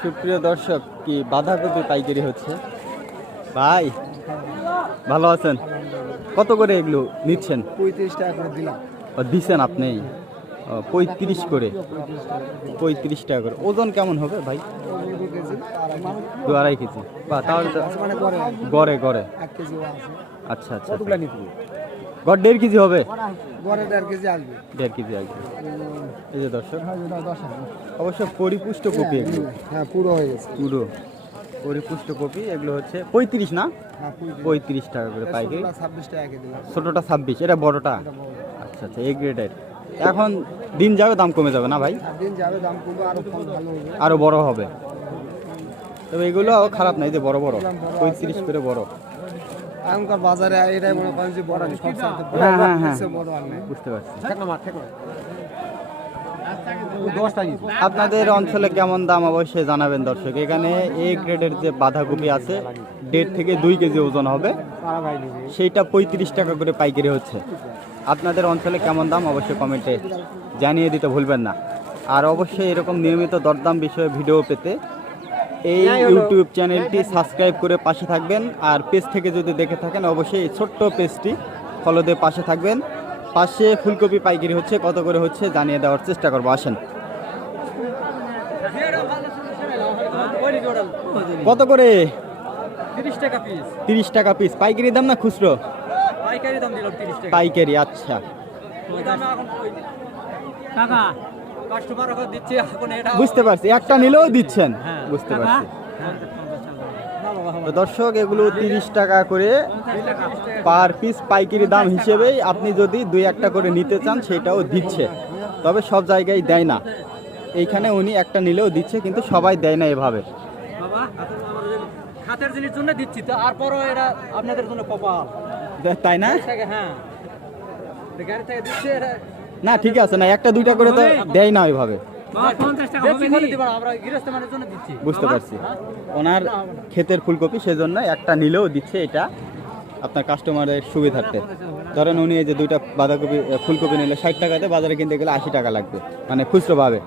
সুপ্রিয় দর্শক কি বাঁধাকপি পাইকারি হচ্ছে? ভাই ভালো আছেন? কত করে এগুলো নিচ্ছেন? পঁয়ত্রিশ টাকা করে দিলাম। ও দিছেন আপনি? পঁয়ত্রিশ করে। পঁয়ত্রিশ টাকা করে। ওজন কেমন হবে ভাই? দু আড়াই কেজি। বা তাহলে মানে গড়ে। গড়ে আচ্ছা আচ্ছা গড় দেড় কেজি হবে? গড়ে দেড় কেজি আসবে। দেড় কেজি আসবে। এই যে দর্শক অবশ্য পরিপুষ্ট কপি এগুলো। হ্যাঁ পুরো হয়ে গেছে। পুরো পরিপুষ্ট কপি এগুলো হচ্ছে পঁয়ত্রিশ না? হ্যাঁ পঁয়ত্রিশ। টাকা করে পাইকারি। ছাব্বিশ টাকা ছোটোটা ছাব্বিশ এটা বড়টা? আচ্ছা আচ্ছা এই গ্রেডের। এখন দিন যাবে দাম কমে যাবে না ভাই? দিন যাবে দাম কমবে আরও ভালো হবে। আরও বড় হবে। তবে এগুলো খারাপ নাই যে বড় বড় পঁয়ত্রিশ করে বড়। এখনকার বাজারে এটাই মনে করেন যে বড় সব সাথে হ্যাঁ, হ্যাঁ, হ্যাঁ। বড় আর নেই বুঝতে পারছি। দশটা আপনাদের অঞ্চলে কেমন দাম অবশ্যই জানাবেন দর্শক। এখানে এ গ্রেডের যে বাঁধাকপি আছে দেড় থেকে দুই কেজি ওজন হবে। সেইটা পঁয়ত্রিশ টাকা করে পাইকারি হচ্ছে। আপনাদের অঞ্চলে কেমন দাম অবশ্যই কমেন্টে জানিয়ে দিতে ভুলবেন না। আর অবশ্যই এরকম নিয়মিত দরদাম বিষয়ে ভিডিও পেতে এই ইউটিউব চ্যানেলটি সাবস্ক্রাইব করে পাশে থাকবেন। আর পেজ থেকে যদি দেখে থাকেন অবশ্যই এই ছোট্ট পেজটি ফলো দিয়ে পাশে থাকবেন। পাশে ফুলকপি পাইকারি হচ্ছে কত করে হচ্ছে জানিয়ে দেওয়ার চেষ্টা করব। আসেন। কত করে? তিরিশ টাকা পিস পাইকারি দাম না খুচরো? পাইকারি দাম দিলাম তিরিশ টাকা। পাইকারি আচ্ছা। কাস্টমার দিচ্ছে এখন এটা বুঝতে পারছি একটা নিলেও দিচ্ছেন। হ্যাঁ। বুঝতে পারছি। হ্যাঁ। দর্শক এগুলো তিরিশ টাকা করে পার পিস পাইকারি দাম হিসেবেই আপনি যদি দুই একটা করে নিতে চান সেটাও দিচ্ছে। তবে সব জায়গায় দেয় না। এইখানে উনি একটা নিলেও দিচ্ছে কিন্তু সবাই দেয় না এভাবে। বাবা এখন আমার যে হাতের জিনিস জন্য দিচ্ছি তো আর পরও এটা আপনাদের জন্য কপাল। তাই না? হ্যাঁ। গাড়ি থেকে দিচ্ছে এটা না ঠিক আছে না একটা দুইটা করে তো দেয় না ওইভাবে। বেশি করে দিবা না, আমরা গৃহস্থ মানুষের জন্য দিচ্ছি। বুঝতে পারছি। ওনার ক্ষেতের ফুলকপি সেজন্য একটা নিলেও দিচ্ছে এটা আপনার কাস্টমারের সুবিধার্থে। ধরেন উনি এই যে দুইটা বাঁধাকপি ফুলকপি নিলে ষাট টাকাতে বাজারে কিনতে গেলে আশি টাকা লাগবে মানে খুচরো ভাবে।